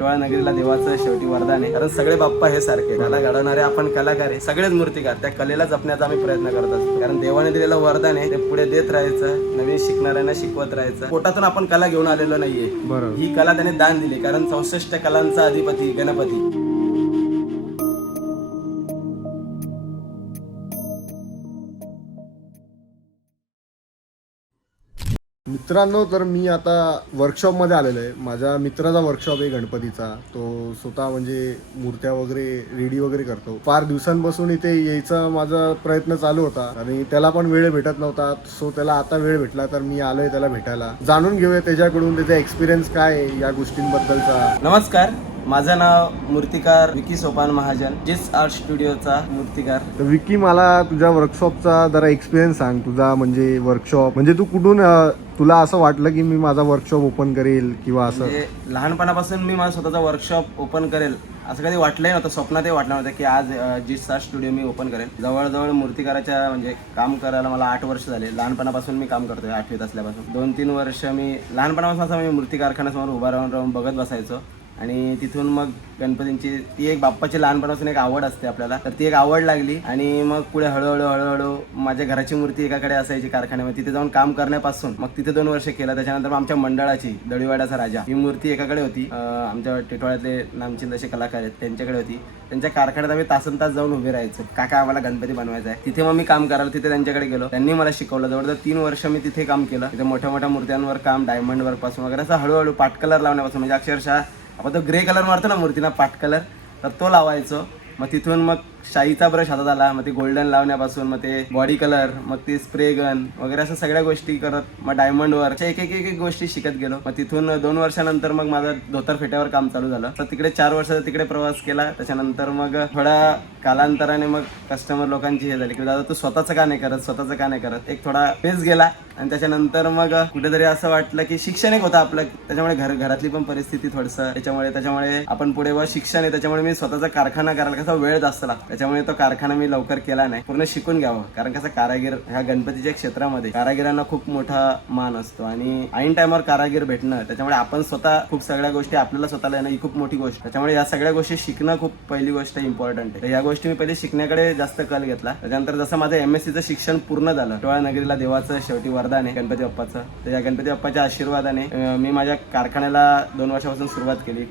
टोळा नगरीला देवाचं शेवटी वरदान आहे. कारण सगळे बाप्पा हे सारखे, कला घडवणारे आपण कलाकार आहे, सगळेच मूर्तिकार. त्या कलेला जपण्याचा आम्ही प्रयत्न करत असतो. कारण देवाने दिलेलं वरदान आहे, ते पुढे देत राहायचं, नवीन शिकणाऱ्यांना शिकवत राहायचं. पोटातून आपण कला घेऊन आलेलो नाहीये, ही कला त्याने दान दिली. कारण 64 कलांचा अधिपती गणपती. मित्रांनो, तर मी आता वर्कशॉपमध्ये आलेलो आहे. माझ्या मित्राचा वर्कशॉप आहे गणपतीचा. तो स्वतः म्हणजे मूर्त्या वगैरे रेडी वगैरे करतो. फार दिवसांपासून इथे यायचा माझा प्रयत्न चालू होता आणि त्याला पण वेळ भेटत नव्हता. सो त्याला आता वेळ भेटला, तर मी आलोय त्याला भेटायला. जाणून घेऊया त्याच्याकडून त्याचा एक्सपिरियन्स काय आहे या गोष्टींबद्दलचा. नमस्कार, माझं नाव मूर्तिकार विकी सोपान महाजन, जिस आर्ट स्टुडिओचा मूर्तिकार. तर विकी, मला तुझ्या वर्कशॉपचा जरा एक्सपिरियन्स सांग. तुझा म्हणजे वर्कशॉप म्हणजे तू कुठून तुला असं वाटलं की मी माझा वर्कशॉप ओपन करेल किंवा असं? म्हणजे लहानपणापासून मी माझा स्वतःचा वर्कशॉप ओपन करेल असं कधी वाटलंही नव्हतं. स्वप्नातही वाटलं नव्हतं की आज जिस आर्ट स्टुडिओ मी ओपन करेल. जवळजवळ मूर्तिकाराच्या म्हणजे काम करायला मला 8 वर्ष झाले. लहानपणापासून मी काम करतोय, 8वीत असल्यापासून. 2-3 वर्ष मी लहानपणापासून असं मी मूर्ती कारखान्यासमोर उभा राहून बघत बसायचो. आणि तिथून मग गणपतींची ती एक बाप्पाची लहानपणापासून एक आवड असते आपल्याला, तर ती एक आवड लागली. आणि मग पुढे हळूहळू माझ्या घराची मूर्ती एकाकडे असायची कारखान्यामध्ये. तिथे जाऊन काम करण्यापासून मग तिथे 2 वर्ष केलं. त्याच्यानंतर मग आमच्या मंडळाची दळीवाड्याचा राजा ही मूर्ती एकाकडे होती. आमच्या टिटवाळ्यातले नामचंद असे कलाकार आहेत, त्यांच्याकडे होती. त्यांच्या कारखान्यात आम्ही तासनतास जाऊन उभे राहायचो. काका आम्हाला गणपती बनवायचा आहे. तिथे मग मी काम करायला तिथे त्यांच्याकडे गेलो. त्यांनी मला शिकवलं. जवळजवळ 3 वर्ष मी तिथे काम केलं. तिथे मोठ्या मोठ्या मूर्त्यांवर काम, डायमंड वर्क पासून वगैरे असं हळूहळू पाट कलर लावण्यापासून, म्हणजे अक्षरशः आपण तो ग्रे कलर मारतो ना मूर्तीना, पाट कलर, तर तो लावायचो. मग तिथून मग शाईचा ब्रश हातात आला. मग ते गोल्डन लावण्यापासून मग ते बॉडी कलर, मग ते स्प्रे गन वगैरे असं सगळ्या गोष्टी करत मग डायमंडवर एक गोष्टी शिकत गेलो. मग तिथून 2 वर्षानंतर मग माझं धोतर फेट्यावर काम चालू झालं. तर तिकडे 4 वर्ष तिकडे प्रवास केला. त्याच्यानंतर मग थोडा कालांतराने मग कस्टमर लोकांची हे झाली की दादा तू स्वतःचं का नाही करत, एक थोडा फेज गेला. आणि त्याच्यानंतर मग कुठेतरी असं वाटलं की शिक्षण एक होतं आपलं, त्याच्यामुळे घरातली पण परिस्थिती थोडंसं त्याच्यामुळे आपण पुढे शिक्षण आहे, त्याच्यामुळे मी स्वतःचा कारखाना करायला कसा वेळ जास्त लागतो, त्याच्यामुळे तो कारखाना मी लवकर केला नाही. पूर्ण शिकून घ्यावं. कारण कसं कारागीर ह्या गणपतीच्या क्षेत्रामध्ये कारागिरांना खूप मोठा मान असतो आणि ऐन टायमावर कारागीर भेटणं, त्याच्यामुळे आपण स्वतः खूप सगळ्या गोष्टी आपल्याला स्वतःला येणं ही खूप मोठी गोष्ट. त्याच्यामुळे या सगळ्या गोष्टी शिकणं खूप पहिली गोष्ट इम्पॉर्टंट आहे. या गोष्टी मी पहिले शिकण्याकडे जास्त कल घेतला. त्याच्यानंतर जसं माझं MSc शिक्षण पूर्ण झालं, टोळा नगरीला देवाचं शेवटी वरदान आहे गणपती बाप्पाचं. तर या गणपती बाप्पाच्या आशीर्वादाने मी माझ्या कारखान्याला 2 वर्षापासून सुरुवात केली.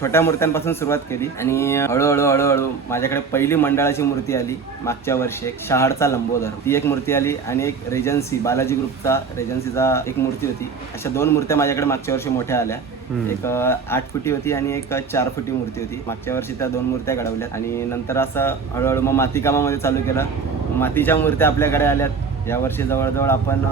छोट्या मूर्त्यांपासून सुरुवात केली आणि हळूहळू माझ्याकडे पहिली मंडळाची मूर्ती आली. मागच्या वर्षी एक शहाडचा लंबोदर, ती एक मूर्ती आली. आणि एक रेजन्सी बालाजी ग्रुपचा रेजन्सीचा एक मूर्ती होती. अशा 2 मूर्त्या माझ्याकडे मागच्या वर्षी मोठ्या आल्या. एक 8 फुटी होती आणि एक 4 फुटी मूर्ती होती. मागच्या वर्षी त्या 2 मूर्त्या घडवल्या. आणि नंतर असं हळूहळू मग मातीकामामध्ये चालू केलं. मातीच्या मूर्त्या आपल्याकडे आल्यात. यावर्षी जवळजवळ आपण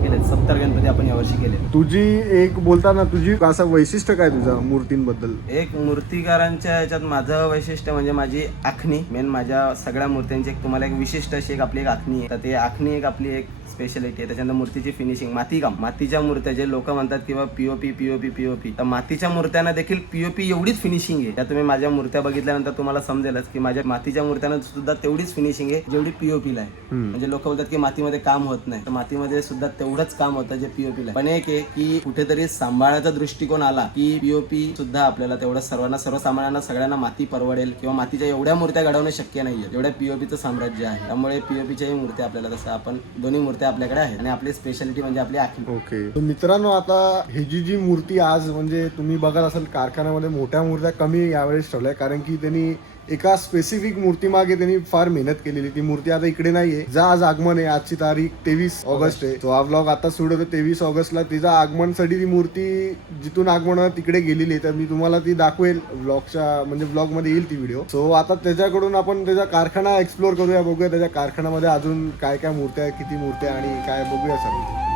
केले 70 गणपती आपण यावर्षी केले. तुझी एक बोलताना तुझी असं वैशिष्ट्य काय तुझ्या मूर्तींबद्दल? एक मूर्तिकारांच्या ह्याच्यात माझं वैशिष्ट्य म्हणजे माझी आखणी. मेन माझ्या सगळ्या मूर्त्यांची एक तुम्हाला एक विशिष्ट अशी एक आपली एक आखणी आहे. तर ते आखणी एक आपली एक स्पेशालिटी आहे. त्याच्यानंतर मूर्तीची फिनिशिंग, मातीकाम, मातीच्या मूर्त्या जे लोक म्हणतात किंवा पीओपी, तर मातीच्या मूर्त्यांना देखील पीओपी एवढीच फिनिशिंग आहे. त्या तुम्ही माझ्या मूर्त्या बघितल्यानंतर तुम्हाला समजेलच की माझ्या मातीच्या मूर्त्यांना सुद्धा तेवढीच फिनिशिंग आहे जेवढी पीओपीला आहे. म्हणजे लोक बोलतात की मातीमध्ये काम होत नाही, तर मातीमध्ये सुद्धा तेवढंच काम होतं जे पीओपीला. पण एक आहे की कुठेतरी सांभाळायचा दृष्टिकोन आला की पीओपी सुद्धा आपल्याला तेवढं सर्वसामान्यांना सगळ्यांना माती परवडेल किंवा मातीच्या एवढ्या मूर्त्या घडवणं शक्य नाहीये जेवढ्या पीओपीचं साम्राज्य आहे. त्यामुळे पीओपीच्याही मूर्त्या आपल्याला तसं आपण दोन्ही मूर्त्या आपल्याकडे आहेत आणि आपली स्पेशालिटी म्हणजे आपली आखणी. ओके. तर मित्रांनो, आता ही जी मूर्ती आज म्हणजे तुम्ही बघत असाल कारखान्यामध्ये मोठ्या मूर्त्या कमी यावेळेस ठेवल्या, कारण की त्यांनी एका स्पेसिफिक मूर्ती मागे त्यांनी फार मेहनत केलेली. ती मूर्ती आता इकडे नाहीये. आज आगमन आहे. आजची तारीख 23 ऑगस्ट आहे. तो हा व्लॉग आता सुरू होतो 23 ऑगस्टला. तिचा आगमनसाठी ती मूर्ती जिथून आगमन तिकडे गेलेली आहे. तर मी तुम्हाला ती दाखवेल व्लॉगच्या, म्हणजे व्लॉग मध्ये येईल ती व्हिडिओ. सो आता त्याच्याकडून आपण त्याचा कारखाना एक्सप्लोर करूया, बघूया त्याच्या कारखान्यामध्ये अजून काय काय मूर्त्या आहे, किती मूर्त्या आणि काय बघूया सर.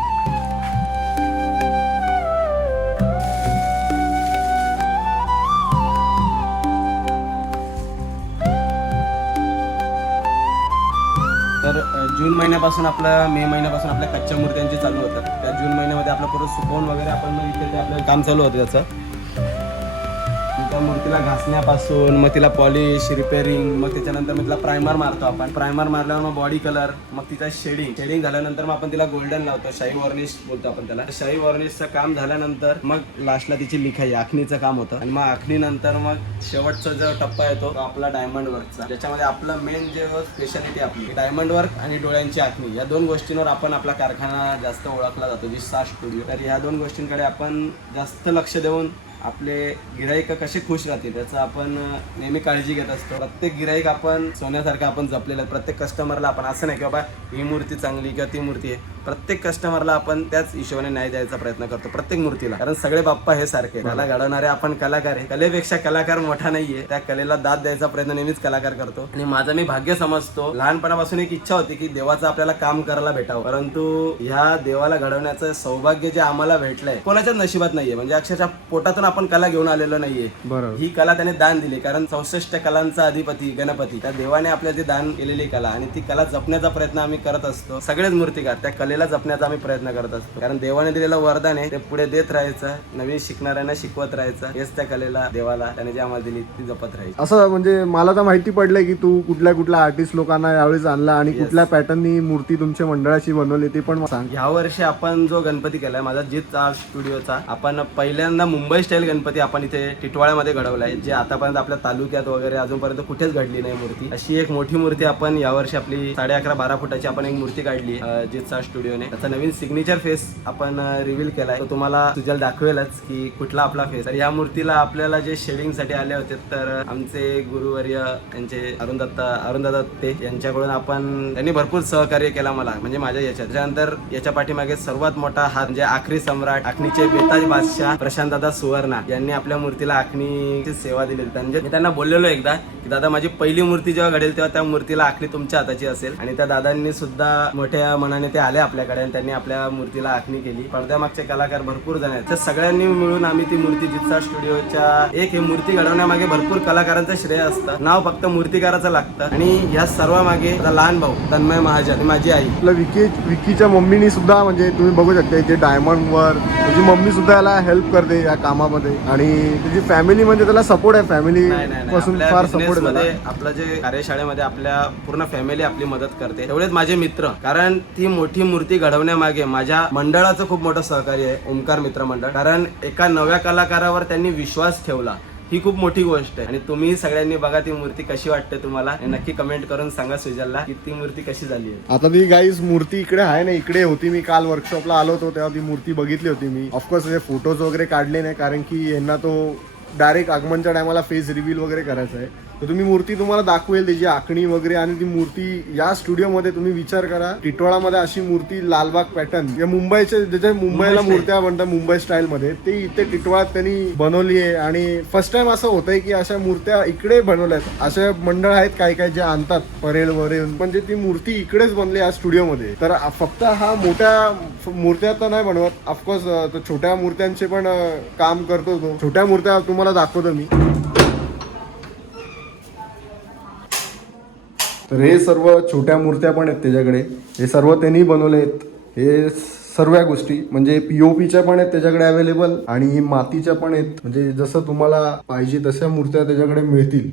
तर जून महिन्यापासून मे महिन्यापासून आपल्या कच्च्या मूर्त्यांची चालू होतात. त्या जून महिन्यामध्ये आपलं परत सुकवून वगैरे आपण मग इथे ते आपलं काम चालू होतं त्याचं. त्या मूर्तीला घासण्यापासून मग तिला पॉलिश रिपेअरिंग, मग त्याच्यानंतर मग तिला प्रायमर मारतो आपण. प्रायमर मारल्यावर मग बॉडी कलर, मग तिचा शेडिंग झाल्यानंतर मग आपण तिला गोल्डन लावतो, शाई वॉर्निश बोलतो आपण त्याला. शाई वॉर्निशचं काम झाल्यानंतर मग लास्टला तिची लिखाई आखणीचं काम होतं. आणि मग आखणीनंतर मग शेवटचा जो टप्पा येतो तो आपला डायमंड वर्कचा, ज्याच्यामध्ये आपलं मेन जे स्पेशालिटी आपली डायमंड वर्क आणि डोळ्यांची आखणी, या 2 गोष्टींवर आपण आपला कारखाना जास्त ओळखला जातो, जी सा स्टुडिओ. तर या 2 गोष्टींकडे आपण जास्त लक्ष देऊन आपले गिराईक कसे खुश राहतील याचं आपण नेहमी काळजी घेत असतो. प्रत्येक गिराईक आपण सोन्यासारखं आपण जपलेलं आहे. प्रत्येक कस्टमरला आपण असं नाही की बाबा ही मूर्ती चांगली किंवा ती मूर्ती आहे, प्रत्येक कस्टमरला आपण त्याच हिशोबाने न्याय द्यायचा प्रयत्न करतो प्रत्येक मूर्तीला. कारण सगळे बाप्पा हे सारखे, कला घडवणारे आपण कलाकार आहे. कलेपेक्षा कलाकार मोठा नाहीये, त्या कलेला दाद द्यायचा प्रयत्न नेहमीच कलाकार करतो. आणि माझं मी भाग्य समजतो, लहानपणापासून एक इच्छा होती की देवाचं आपल्याला काम करायला भेटावं, परंतु ह्या देवाला घडवण्याचं सौभाग्य जे आम्हाला भेटलंय कोणाच्याच नशिबात नाहीये. म्हणजे अक्षरशः पोटातून आपण कला घेऊन आलेलो नाहीये, बरोबर. ही कला त्याने दान दिली. कारण 64 कलांचा अधिपती गणपती, त्या देवाने आपल्याला ती दान केलेली कला, आणि ती कला जपण्याचा प्रयत्न आम्ही करत असतो. सगळेच मूर्तिकार त्या कलेला जपण्याचा आम्ही प्रयत्न करत असतो. कारण देवाने दिलेलं वरदान आहे, ते पुढे देत राहायचं, नवीन शिकणाऱ्यांना शिकवत राहायचं. हेच त्या कलेला, देवाला त्याने जे आम्हाला दिली ती जपत राहायची. असं म्हणजे मला तर माहिती पडलंय की तू कुठल्या आर्टिस्ट लोकांना यावेळेस आणला आणि कुठल्या पॅटर्ननी मूर्ती तुमच्या मंडळाची बनवली ते पण सांग. ह्या वर्षी आपण जो गणपती केलाय माझा जित आर्ट स्टुडिओचा, आपण पहिल्यांदा मुंबई स्टाईल गणपती आपण इथे टिटवाळ्यामध्ये घडवलाय, जे आतापर्यंत आपल्या तालुक्यात वगैरे अजूनपर्यंत कुठेच घडली नाही मूर्ती. अशी एक मोठी मूर्ती आपण यावर्षी आपली 11.5-12 फुटाची आपण एक मूर्ती काढली जित आर्ट स्टुडिओने. त्याचा नवीन सिग्नेचर फेस आपण रिव्हील केलाय, तो तुम्हाला सुजल दाखवेलच की कुठला आपला फेस. तर या मूर्तीला आपल्याला जे शेडिंग साठी आले होते तर आमचे गुरुवर्य त्यांचे अरुणदादा ते यांच्याकडून त्यांनी भरपूर सहकार्य केला मला, म्हणजे माझ्या याच्यात. त्यानंतर याच्या पाठीमागे सर्वात मोठा हात म्हणजे आखरी सम्राट, आखणीचे बेताज बादशाह प्रशांतदादा सुवर्णा यांनी आपल्या मूर्तीला आखणीची सेवा दिली. म्हणजे मी त्यांना बोललेलो एकदा की दादा माझी पहिली मूर्ती जेव्हा घडेल तेव्हा त्या मूर्तीला आखणी तुमच्या हाताची असेल. आणि त्या दादांनी सुद्धा मोठ्या मनाने ते आले आपल्याकडे आणि त्यांनी आपल्या मूर्तीला आखणी केली. पडद्यामागचे कलाकार भरपूर जण आहेत, त्या सगळ्यांनी मिळून आम्ही ती मूर्ती जितसा स्टुडिओच्या हे मूर्ती घडवण्यामागे भरपूर कलाकारांचं श्रेय असतं, नाव फक्त मूर्तिकाराचं लागतं. आणि या सर्वामागे लहान भाऊ तन्मय महाजन, माझी आई, आपलं विकीच्या मम्मीनी सुद्धा, म्हणजे तुम्ही बघू शकता इथे डायमंड वर त्याची मम्मी सुद्धा याला हेल्प करते या कामामध्ये, आणि त्याची फॅमिली म्हणजे त्याला सपोर्ट आहे, फॅमिली पासून फार सपोर्ट आहे. आपलं जे कार्यशाळेमध्ये आपल्या पूर्ण फॅमिली आपली मदत करते, तेवढेच माझे मित्र. कारण ती मोठी मूर्ती घडवण्यामागे माझ्या मंडळाचं खूप मोठं सहकार्य आहे, ओमकार मित्र मंडळ. कारण एका नव्या कलाकारावर त्यांनी विश्वास ठेवला, ही खूप मोठी गोष्ट आहे. आणि तुम्ही सगळ्यांनी बघा ती मूर्ती कशी वाटते तुम्हाला, नक्की कमेंट करून सांगा सुजलला की ती मूर्ती कशी झाली आहे. आता ती गाईज मूर्ती इकडे आहे ना, इकडे होती. मी काल वर्कशॉपला आलो होतो तेव्हा ती मूर्ती बघितली होती मी. ऑफकोर्स म्हणजे फोटोज वगैरे काढले नाही, कारण की यांना तो डायरेक्ट आगमनच्या टायमाला फेस रिव्हील वगैरे करायचं आहे. तर तुम्ही मूर्ती तुम्हाला दाखवेल त्याची आखणी वगैरे. आणि ती मूर्ती या स्टुडिओमध्ये तुम्ही विचार करा, टिटवाळामध्ये अशी मूर्ती लालबाग पॅटर्न या मुंबईच्या मुंबईला मूर्त्या बनतात मुंबई स्टाईल मध्ये, ते इथे टिटवाळात त्यांनी बनवली आहे. आणि फर्स्ट टाइम असं होतंय की अशा मूर्त्या इकडे बनवल्यात. असे मंडळ आहेत काही जे आणतात परेल वगैरे, म्हणजे ती मूर्ती इकडेच बनली या स्टुडिओमध्ये. तर फक्त हा मोठ्या मूर्त्या तर नाही बनवत, ऑफकोर्स छोट्या मूर्त्यांचे पण काम करतो तो. छोट्या मूर्त्या तुम्हाला दाखवतो मी. तर हे सर्व छोट्या मूर्त्या पण आहेत त्याच्याकडे, हे सर्व त्यांनी बनवले आहेत. हे सर्व गोष्टी म्हणजे POPच्या पण आहेत त्याच्याकडे अवेलेबल, आणि मातीच्या पण आहेत. म्हणजे जसं तुम्हाला पाहिजे तशा मूर्त्या त्याच्याकडे मिळतील.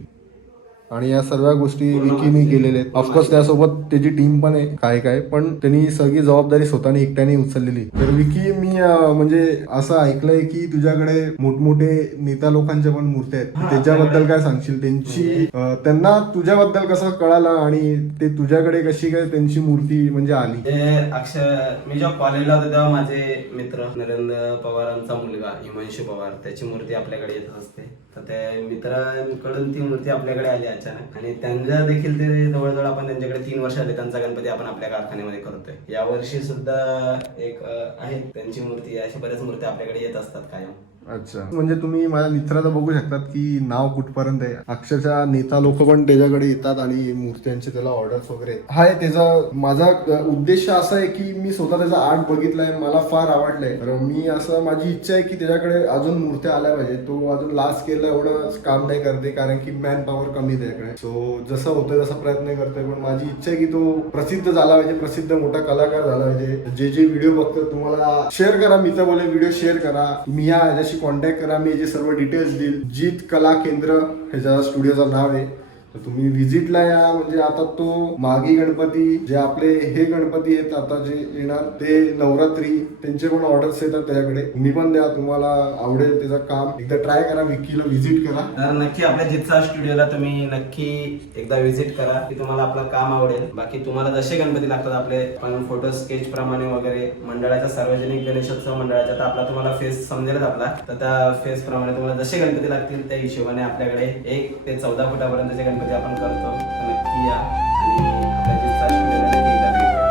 आणि या सर्व गोष्टी विकीनी केलेल्या आहेत. ऑफकोर्स त्यासोबत त्याची टीम पण आहे काय पण त्यांनी सगळी जबाबदारी स्वतःने एकट्याने उचललेली. तर विकी, मी म्हणजे असं ऐकलंय की तुझ्याकडे मोठमोठे नेता लोकांच्या पण मूर्त्या आहेत, त्याच्याबद्दल काय सांगशील? त्यांना तुझ्याबद्दल कसं कळालं आणि ते तुझ्याकडे कशी काय त्यांची मूर्ती म्हणजे आली? मी जेव्हा कॉलेजला होतो तेव्हा माझे मित्र नरेंद्र पवारांचा मुलगा हिमांशू पवार, त्याची मूर्ती आपल्याकडे येत असते. तर त्या मित्रांकडून ती मूर्ती आपल्याकडे आली अचानक, आणि त्यांच्या देखील ते जवळजवळ आपण त्यांच्याकडे 3 वर्ष आले त्यांचा गणपती आपण आपल्या कारखान्यामध्ये करतोय. या वर्षी सुद्धा एक आहे त्यांची मूर्ती, अशी बऱ्याच मूर्ती आपल्याकडे येत असतात कायम. अच्छा, म्हणजे तुम्ही माझ्या मित्राचं बघू शकतात की नाव कुठपर्यंत आहे. अक्षरशः नेता लोक पण त्याच्याकडे येतात आणि मूर्त्यांचे त्याला ऑर्डर्स वगैरे हाय. त्याचा माझा उद्देश असा आहे की मी स्वतः त्याचा आर्ट बघितलाय, मला फार आवडलंय. तर मी असं, माझी इच्छा आहे की त्याच्याकडे अजून मूर्त्या आल्या पाहिजे. तो अजून लास्ट स्केलला एवढं काम नाही करते, कारण की मॅन पॉवर कमी त्याच्याकडे. सो जसं होतं तसा प्रयत्न करतोय. पण माझी इच्छा आहे की तो प्रसिद्ध झाला पाहिजे, प्रसिद्ध मोठा कलाकार झाला पाहिजे. जे व्हिडिओ बघतो तुम्हाला शेअर करा, मी तर बोले व्हिडिओ शेअर करा. मी ह्या माझ्याशी कॉन्टॅक्ट करा. मी याचे सर्व डिटेल्स देईल. जित कला केंद्र ह्याच्या स्टुडिओचं नाव आहे. तर तुम्ही व्हिजिटला या. म्हणजे आता तो मागी गणपती जे आपले हे गणपती आहेत आता जे येणार ते नवरात्री त्यांचे पण ऑर्डर्स येतात त्याच्याकडे. तुम्ही पण द्या, तुम्हाला आवडेल त्याचं काम. एकदा ट्राय करा, विकीला व्हिजिट करा. तर नक्की आपल्या जितचा स्टुडिओला तुम्ही नक्की एकदा व्हिजिट करा की तुम्हाला आपलं काम आवडेल. बाकी तुम्हाला जसे गणपती लागतात आपले पण फोटो स्केच प्रमाणे वगैरे मंडळाच्या सार्वजनिक गणेशोत्सव मंडळाच्या तर आपला तुम्हाला फेस समजेलच आपला. तर त्या फेस प्रमाणे तुम्हाला जसे गणपती लागतील त्या हिशोबाने आपल्याकडे 1 ते 14 फुटापर्यंतचे गणपती आपण करतो. तर नक्की या आणि आपल्या जितचा स्टुडिओला नक्की एकदा भेट द्या.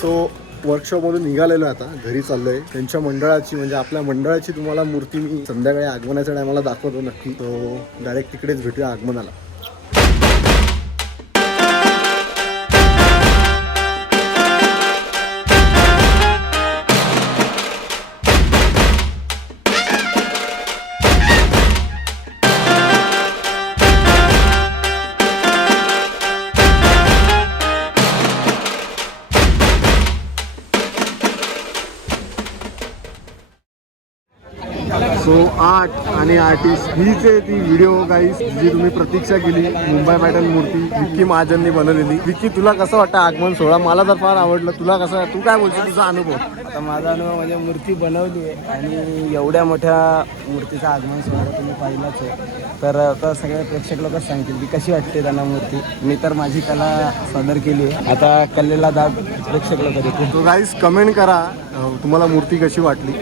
सो वर्कशॉपमधून निघालेलो आहे, आता घरी चाललोय. त्यांच्या मंडळाची म्हणजे आपल्या मंडळाची तुम्हाला मूर्ती मी संध्याकाळी आगमनाच्या टायमाला दाखवतो नक्की. तो डायरेक्ट तिकडेच भेटूया आगमनाला. सो आर्ट आणि आर्टिस्ट हीच आहे ती व्हिडिओ गाईस जी तुम्ही प्रतीक्षा केली. मुंबई पॅटर्न मूर्ती विक्की महाजननी बनवलेली. विक्की, तुला कसं वाटतं आगमन सोहळा? मला तर फार आवडलं. तुला कसं, तू काय बोलतो, तुझा अनुभव? आता माझा अनुभव म्हणजे मूर्ती बनवली आहे आणि एवढ्या मोठ्या मूर्तीचा आगमन सोहळा तुम्ही पाहिलाच आहे. तर आता सगळे प्रेक्षक लोकच सांगतील की कशी वाटते त्यांना मूर्ती. मी तर माझी कला सादर केली आहे. आता कलेला दाद प्रेक्षक लोक देतील. तो गाईस कमेंट करा तुम्हाला मूर्ती कशी वाटली.